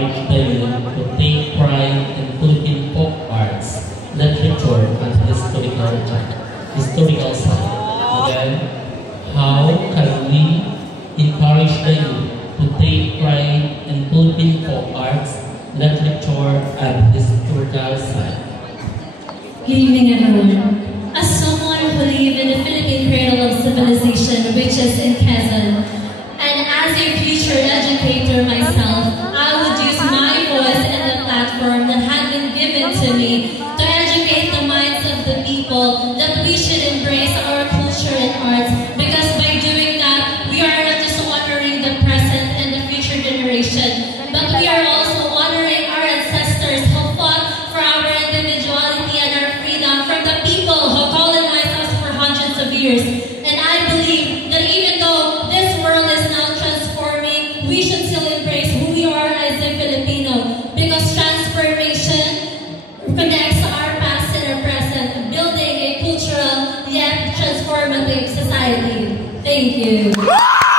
encourage the youth to take pride in Philippine folk arts, literature, and historical side. Again, how can we encourage the youth to take pride in Philippine folk arts, literature, and historical side? Good evening, everyone. As someone who lives in the Philippine cradle of civilization, which is in Quezon, and as a future educator myself, I would use my voice and the platform that had been given to me to educate the minds of the people that we should embrace our culture and arts, because by doing that, we are not just honoring the present and the future generation, but we are also honoring our ancestors who fought for our individuality and our freedom from the people who colonized us for hundreds of years. And I believe that even though this world is now transforming, we should still embrace who we are as a Filipino, because transformation connects our past and our present, building a cultural yet transformative society. Thank you.